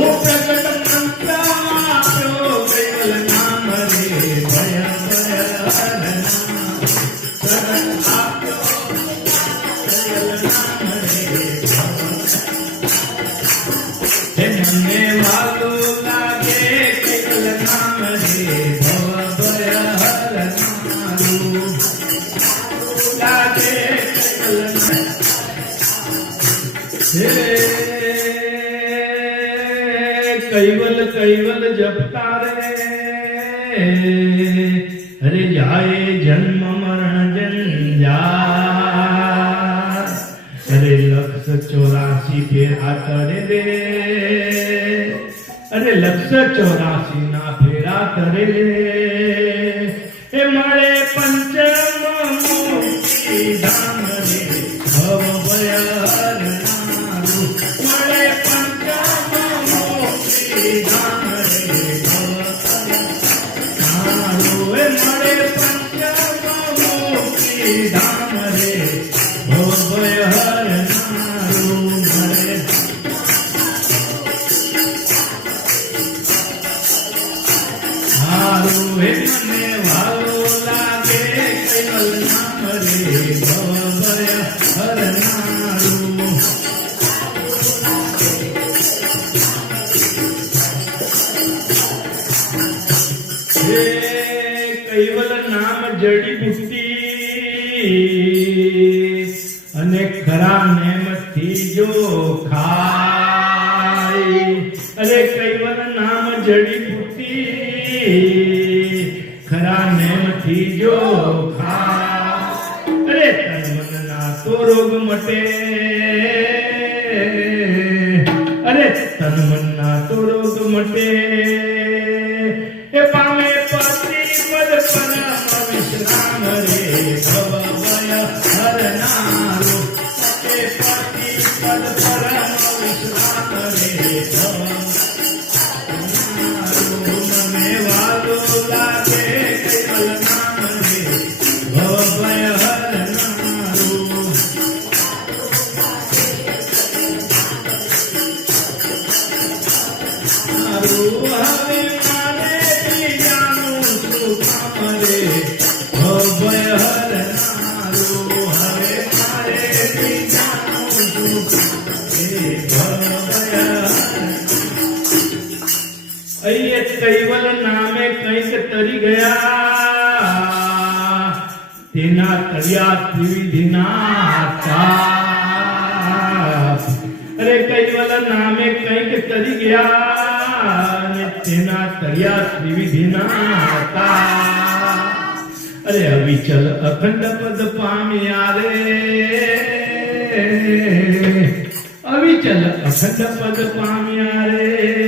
Oh, કેવલ જપતા રે હરે જાય જન્મ મરણ અરે લક્ષ ચોરાસી કે આતરે દે અરે લક્ષ ચોરાસી ના ફેરા તરે રે એ મળે પંચમ ધામ ખરા નેમથી જો ખા અરે તન મનના તો રોગ મટે અરે તન મનના તો રોગ મટે कैवल नामे कैस तरी गया तेना तरिया अरे कैवल नामे कैक तरी गया तेना तरिया त्रिविधिना अरे अभी चल अखंड पद पामिया रे अभी चल अखंड पद पामिया रे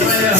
Yeah.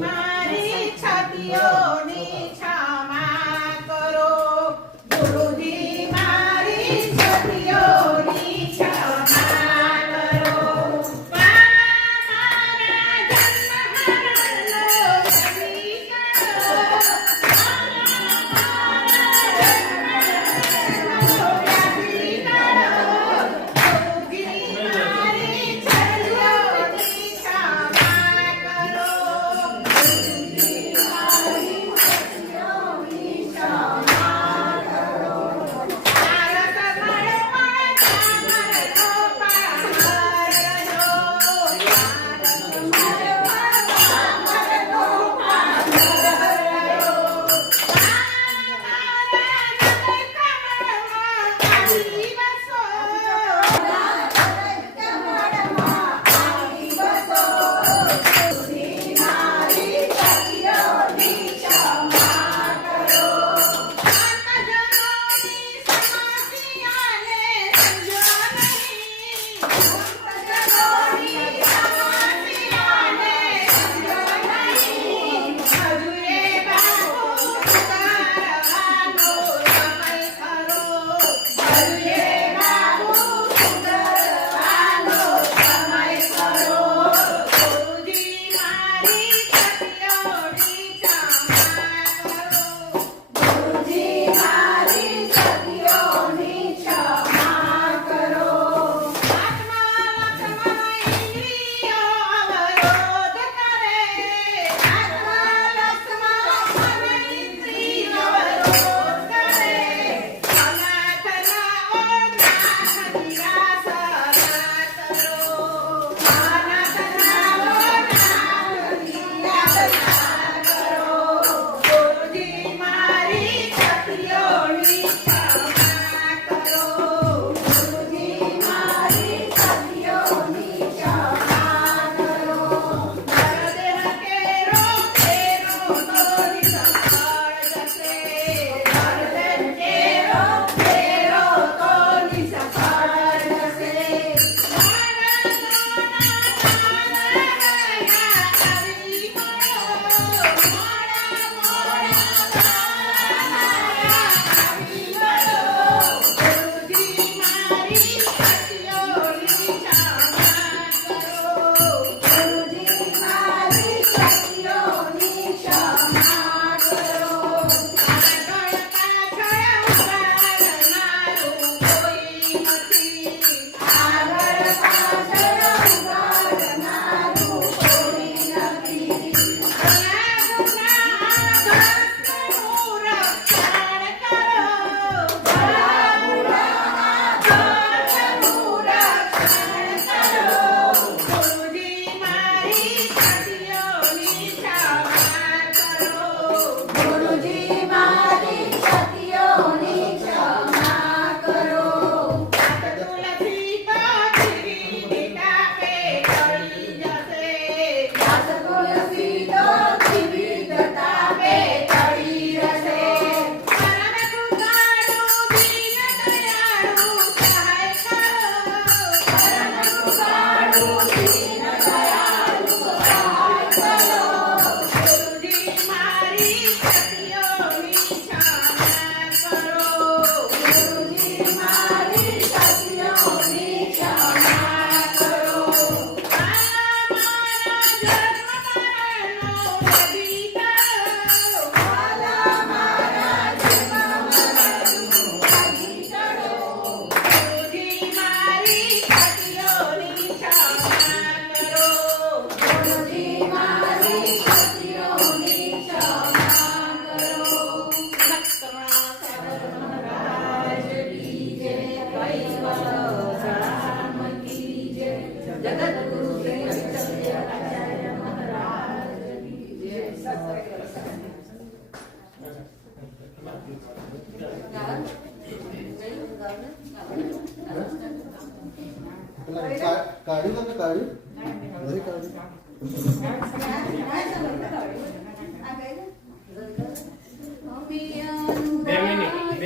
મારી છાતીઓની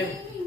Okay